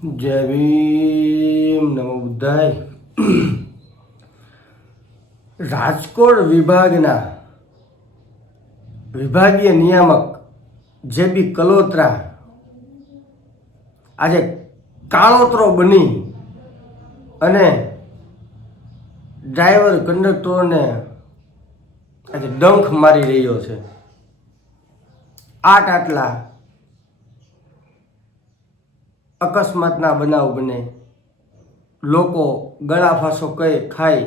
જય ભીમ. નમો બુદ્ધાય. રાજકોટ વિભાગના વિભાગીય નિયામક જે બી કલોત્રા આજે કાળોતરો બની અને ડ્રાઈવર, કંડક્ટરોને આજે ડંખ મારી રહ્યો છે. આટ આટલા અકસ્માતના બનાવ બને. લોકો ગળા ફાંસો કહે ખાઈ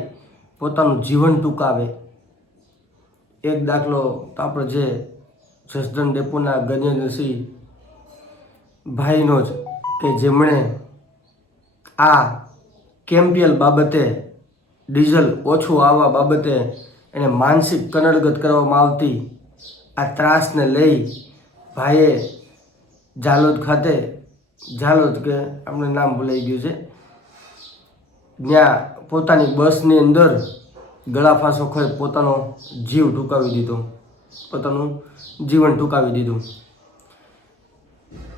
પોતાનું જીવન ટૂંકાવે. એક દાખલો તો આપણે જે જસદન ડેપોના ગજેન્દ્રસિંહ ભાઈનો જ કે જેમણે આ કેમ્પિયલ બાબતે ડીઝલ ઓછું આવવા બાબતે એને માનસિક કનડગત કરવામાં આવતી આ ત્રાસને લઈ ભાઈએ જાલોદ ખાતે ઝાલોદ કે આપણે નામ ભૂલાઈ ગયું છે. ત્યાં પોતાની બસની અંદર ગળાફાસો ખોઈ પોતાનો જીવ ટૂંકાવી દીધો. પોતાનું જીવન ટૂંકાવી દીધું.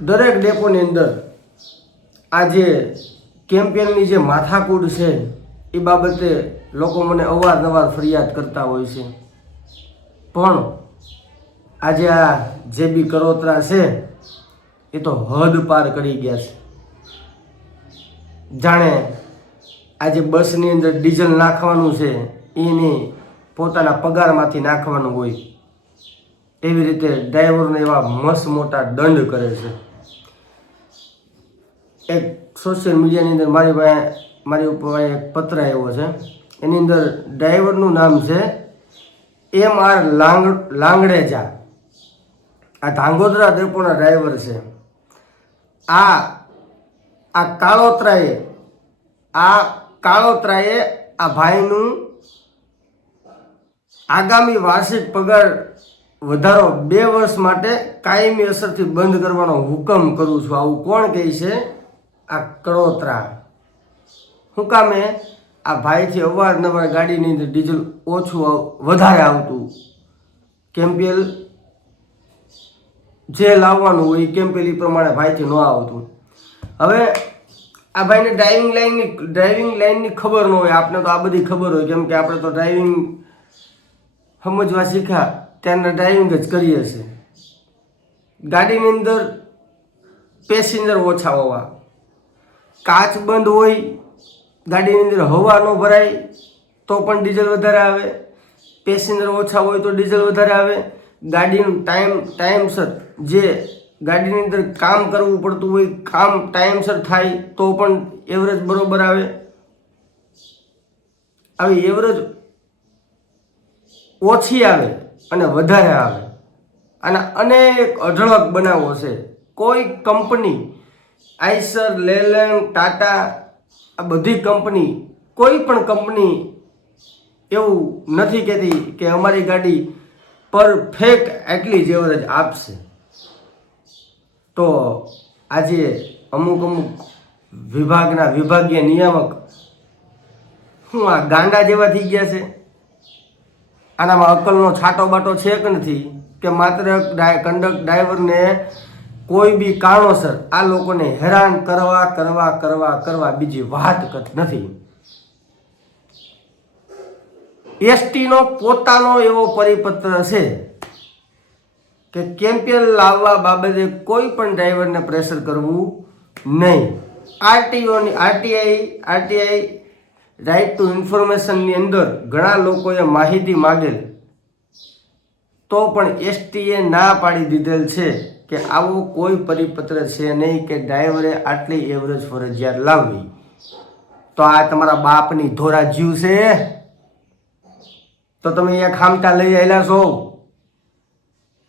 દરેક ડેપોની અંદર આ જે કેમ્પેનની જે માથાકૂટ છે, એ બાબતે લોકો મને અવારનવાર ફરિયાદ કરતા હોય છે. પણ આજે આ જે બી કરોતરા છે એ તો હદ પાર કરી ગયા છે. જાણે આજે બસની અંદર ડીઝલ નાખવાનું છે, એની પોતાના પગારમાંથી નાખવાનું હોય. એવી રીતે ડ્રાઈવરને એવા મસ્ત મોટા દંડ કરે છે. એક સોશિયલ મીડિયાની અંદર મારી પાસે, મારી ઉપર એક પત્ર આવ્યો છે. એની અંદર ડ્રાઈવરનું નામ છે એમ આર લાંગ, લાંગડેજા. આ ધાંગોદરા દ્રપોના ડ્રાઈવર છે. આ આ કાળોતરાએ આ કાળોતરાએ આ ભાઈનું આગામી વાર્ષિક પગાર વધારો બે વર્ષ માટે કાયમી અસરથી બંધ કરવાનો હુકમ કરું છું. આવું કોણ કહે છે? આ કળોતરા. હું કામે આ ભાઈથી અવારનવાર ગાડીની અંદર ડીઝલ ઓછું વધારે આવતું. કેમ્પિયલ જે લાવવાનું હોય એ પેલી પ્રમાણે ભાઈથી ન આવતું? હવે આ ભાઈને ડ્રાઇવિંગ લાઇનની ડ્રાઇવિંગ લાઇનની ખબર ન હોય આપણે તો આ બધી ખબર હોય, કેમ કે આપણે તો ડ્રાઇવિંગ સમજવા શીખ્યા ત્યારના ડ્રાઇવિંગ જ કરીએ છીએ. ગાડીની અંદર પેસેન્જર ઓછા હોવા. કાચ બંધ હોય, ગાડીની અંદર હવા ન ભરાય, તો પણ ડીઝલ વધારે આવે. પેસેન્જર ઓછા હોય તો ડીઝલ વધારે આવે. ગાડીનું ટાઈમ ટાઈમસર જે ગાડીની અંદર કામ કરવું પડતું હોય, કામ ટાઈમસર થાય, તો પણ એવરેજ બરોબર આવે. આવી એવરેજ ઓછી આવે અને વધારે આવે. આના અનેક અઢળક બનાવો છે. કોઈ કંપની, આઈસર, લેલેન્ડ, ટાટા, આ બધી કંપની, કોઈ પણ કંપની એવું નથી કહેતી કે અમારી ગાડી પરફેક્ટ એટલી જ એવરેજ આપશે. તો આજે અમુક અમુક વિભાગના વિભાગીય નિયામક શું આ ગાંડા જેવા થઈ ગયા છે. આનામાં અકલનો છાંટો બાટો છે કે નથી કે માત્ર કંડક્ટ કંડક ડ્રાઈવરને કોઈ બી કારણોસર આ લોકોને હેરાન કરવા કરવા કરવા કરવા બીજી વાત કથ નથી. એસટીનો પોતાનો એવો પરિપત્ર છે કે કેમ્પિયન લાવવા બાબતે કોઈ પણ ડ્રાઈવરને પ્રેશર કરવું નહીં. આરટીઓની આરટીઆઈ આરટીઆઈ રાઇટ ટુ ઇન્ફોર્મેશનની અંદર ઘણા લોકોએ માહિતી માગેલ. તો પણ એસટીએ ના પાડી દીધેલ છે કે આવો કોઈ પરિપત્ર છે નહીં કે ડ્રાઈવરે આટલી એવરેજ ફરજિયાત લાવવી. તો આ તમારા બાપની ધોરા જીવ છે. તો તમે અહીંયા ખામટા લઈ આવેલા છો.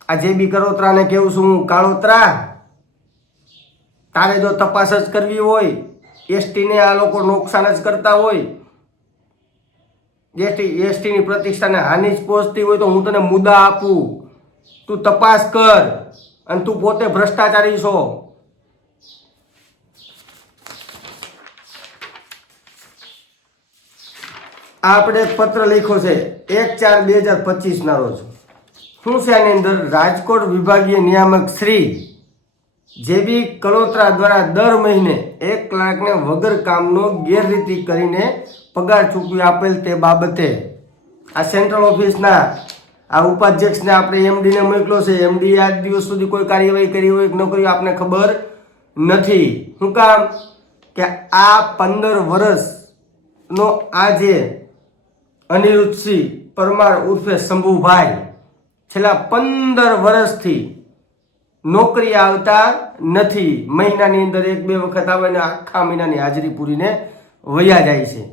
આ જે બી કરોતરાને કેવું છું હું? કાળોતરા? તારે જો તપાસ જ કરવી હોય, એસટીને આ લોકો નુકસાન જ કરતા હોય, એસટી, એસટીની પ્રતિષ્ઠાને હાનિ જ પહોંચતી હોય તો હું તને મુદ્દા આપું. તું તપાસ કર અને તું પોતે ભ્રષ્ટાચારી છો. આપણે પત્ર લખ્યો છે, એક ચાર બે હજાર પચીસના રોજ. શું છે આની અંદર રાજકોટ વિભાગીય નિયામક શ્રી જે બી કલોત્રા દ્વારા દર મહિને એક કલાકને વગર કામનો ગેરરીતિ કરીને પગાર ચૂકવી આપેલ તે બાબતે આ સેન્ટ્રલ ઓફિસના આ ઉપાધ્યક્ષને આપણે એમડીને મોકલો છે. એમડી આજ દિવસ સુધી કોઈ કાર્યવાહી કરી હોય કે ન કરી આપને ખબર નથી. શું કામ કે આ પંદર વર્ષનો આ જે અનિરુદ્ધસિંહ પરમાર ઉર્ફે શંભુભાઈ છેલ્લા પંદર વર્ષથી નોકરી આવતા નથી. મહિનાની અંદર એક બે વખત આવે ને આખા મહિનાની હાજરી પૂરીને વયા જાય છે.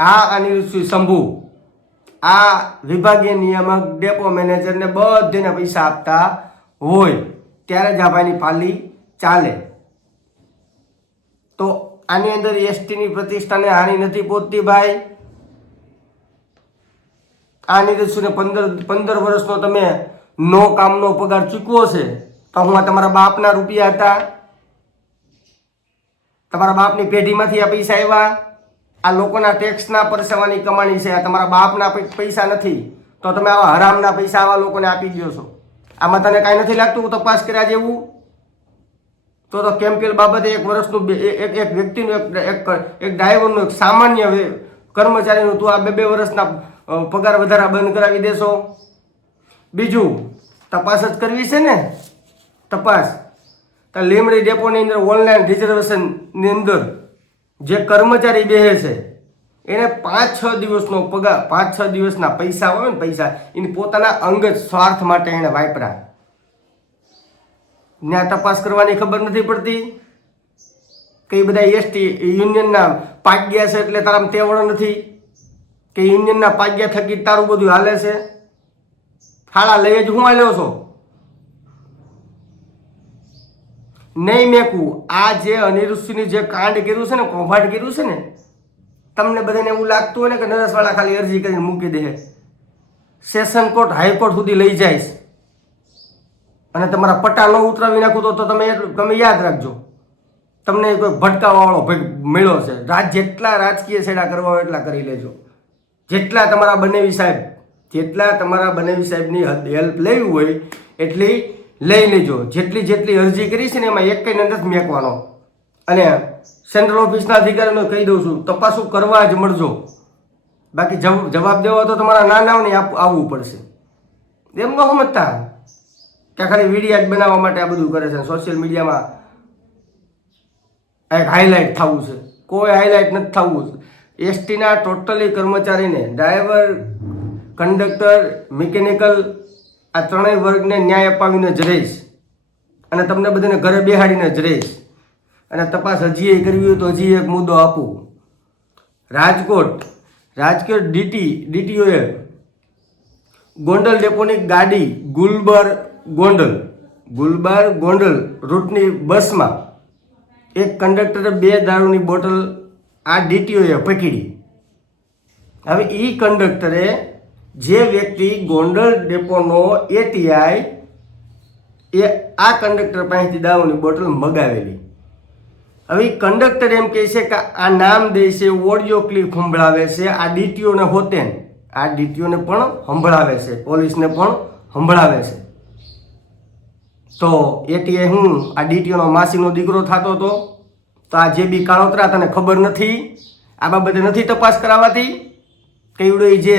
આ અનિરુદ્ધસિંહ શંભુ, આ વિભાગીય નિયામક, ડેપો મેનેજરને બધેને પૈસા આપતા હોય ત્યારે જ આ ભાઈની પાલી ચાલે. તો આની અંદર એસટીની પ્રતિષ્ઠાને હાનિ નથી પહોંચતી ભાઈ. આ નિરીક્ષુને પંદર પંદર વર્ષનો તમે નો કામનો પગાર ચૂકવો છે, તો હું આ તમારા બાપના રૂપિયા હતા. તમારા બાપની પેઢીમાંથી આ પૈસા આવ્યા. આ લોકોના ટેક્સના પરસેવાની કમાણી છે, આ તમારા બાપના પૈસા નથી. તો તમે આવા હરામના પૈસા આવા લોકોને આપી દો છો. આમાં તને કાંઈ નથી લાગતું તપાસ કર્યા જેવું? તો તો કેમ્પેલ બાબતે એક વર્ષનું એક એક વ્યક્તિનું એક એક ડ્રાઈવરનું એક સામાન્ય કર્મચારીનું તું આ બે બે વર્ષના પગાર વધારા બંધ કરાવી દેશો. બીજું, તપાસ જ કરવી છે ને? તપાસ. તો લીમડી ડેપોની અંદર ઓનલાઈન રિઝર્વેશનની અંદર જે કર્મચારી બેસે છે, એને પાંચ છ દિવસનો પગાર, પાંચ છ દિવસના પૈસા હોય ને પૈસા, એને પોતાના અંગત સ્વાર્થ માટે એણે વાપરા. ત્યાં તપાસ કરવાની ખબર નથી પડતી. કઈ બધા એસટી યુનિયનના પાક ગયા છે એટલે તારામાં તેવડો નથી. કે યુનિયનના પાગ્યા થકી તારું બધું હાલે છે? ફાળા લઈ જ હું હાલ્યો છો? નહીં મેકું. આ જે અનિરુદ્ધસિંહની જે કાંડ કર્યું છે ને, કૌભાંડ કર્યું છે ને, તમને બધાને એવું લાગતું હોય ને કે નરસવાળા ખાલી અરજી કરીને મૂકી દે. સેશન કોર્ટ હાઈકોર્ટ સુધી લઈ જાય અને તમારા પટ્ટા ન ઉતરાવી નાખું તો તો તમે તમે યાદ રાખજો. તમને કોઈ ભટકાવાવાળો ભેગ મળ્યો છે. રાજ જેટલા રાજકીય છેડા કરવા હોય એટલા કરી લેજો. જેટલા તમારા બનેવી સાહેબ, જેટલા તમારા બનેવી સાહેબની હેલ્પ લેવી હોય, એટલી લઈ લેજો. જેટલી જેટલી અરજી કરી છે ને એમાં એક કંઈ નથી મેકવાનો. અને સેન્ટ્રલ ઓફિસના અધિકારીને કહી દઉં છું, તપાસું કરવા જ મળજો. બાકી જવ- જવાબ દેવો તો તમારા નાનાઓને નામને આવવું પડશે. એમ ન સમજતા. કે ખાલી વિડીયા જ બનાવવા માટે આ બધું કરે છે. સોશિયલ મીડિયામાં એક હાઇલાઇટ થવું છે. કોઈ હાઇલાઇટ નથી થવું. એસટીના ટોટલી કર્મચારીને ડ્રાઈવર, કંડક્ટર, મિકેનિકલ આ ત્રણેય વર્ગને ન્યાય અપાવીને જ રહીશ. અને તમને બધાને ઘરે બેહાડીને જ રહીશ. અને તપાસ હજી એ કરવી હોય તો હજી એક મુદ્દો આપું. રાજકોટ રાજકોટ ડીટી ડીટીઓએ ગોંડલ ડેપોની ગાડી ગુલબર ગોંડલ ગુલબર ગોંડલ રૂટની બસમાં એક કંડક્ટરે બે દારૂની બોટલ આ ડીટીઓએ પકડી. હવે એ કંડક્ટરે જે વ્યક્તિ ગોંડલ ડેપોનો એટીઆઈ એ આ કંડક્ટર પાસેથી દારૂની બોટલ મગાવેલી. હવે કંડક્ટર એમ કહે છે કે આ નામ દે છે, ઓડિયો ક્લિપ સંભળાવે છે, આ ડીટીઓને હોતે આ ડીટીઓને પણ સંભળાવે છે, પોલીસને પણ સંભળાવે છે. તો એટીઆઈ હું, આ ડીટીઓનો માસીનો દીકરો થતો હતો તો આ જે બી કાળોતરા તને ખબર નથી, આ બાબતે નથી તપાસ કરાવાતી. કેવડો એ જે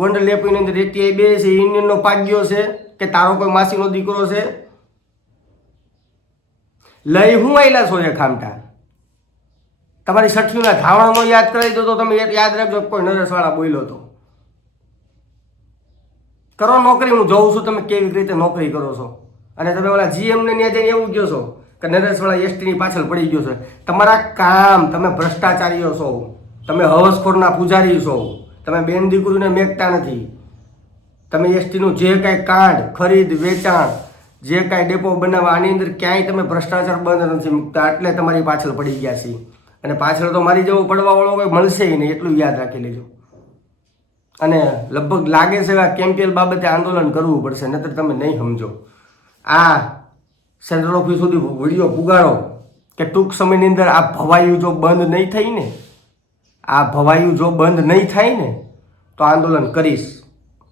ગોંડલ લેપીની અંદર એટીઆઈ બે છે યુનિયનનો પાગ્યો છે, કે તારો કોઈ માસીનો દીકરો છે. લઈ હું આવેલા છો એ ખામટા? તમારી સઠીના ધાવણનો યાદ કરાવી દો તો તમે યાદ રાખજો કોઈ નરેશવાળા બોલ્યો તો. કરો નોકરી, હું જોઉં છું તમે કેવી રીતે નોકરી કરો છો. અને તમે ઓલા જીએમને ત્યાં જઈને એવું કહો છો. કે નરેશવાળા એસટીની પાછળ પડી ગયો છે. તમારા કામ, તમે ભ્રષ્ટાચારીઓ છો. તમે હવસખોરના પૂજારી છો. તમે બેન દીકરીને મેકતા નથી. તમે એસટીનું જે કાંઈ કાર્ડ, ખરીદ, વેચાણ, જે કાંઈ ડેપો બનાવવા, આની અંદર ક્યાંય તમે ભ્રષ્ટાચાર બંધ નથી મૂકતા. એટલે તમારી પાછળ પડી ગયા છે અને પાછળ તો મારી જેવો પડવાવાળો કોઈ મળશે નહીં, એટલું યાદ રાખી લેજો. અને લગભગ લાગે છે આ કેમ્પેલ બાબતે આંદોલન કરવું પડશે, નહીતર તમે નહીં સમજો. આ સેન્ટ્રલ ઓફિસ સુધી વીડિયો પુગાડો કે ટૂંક સમયની અંદર આ ભવાયું જો બંધ નહીં થઈ ને, આ ભવાયું જો બંધ નહીં થાય ને, તો આંદોલન કરીશ.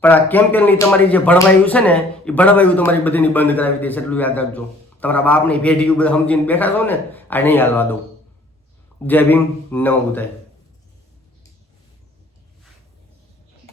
પણ આ કેમ્પેનની તમારી જે ભળવાયું છે ને, એ ભળવાયું તમારી બધીની બંધ કરાવી દેશે, એટલું યાદ રાખજો. તમારા બાપની ભેટી બધા સમજીને બેઠા છો ને, આ નહીં હાલવા દઉં. જય ભીમ, નમો બુદ્ધાય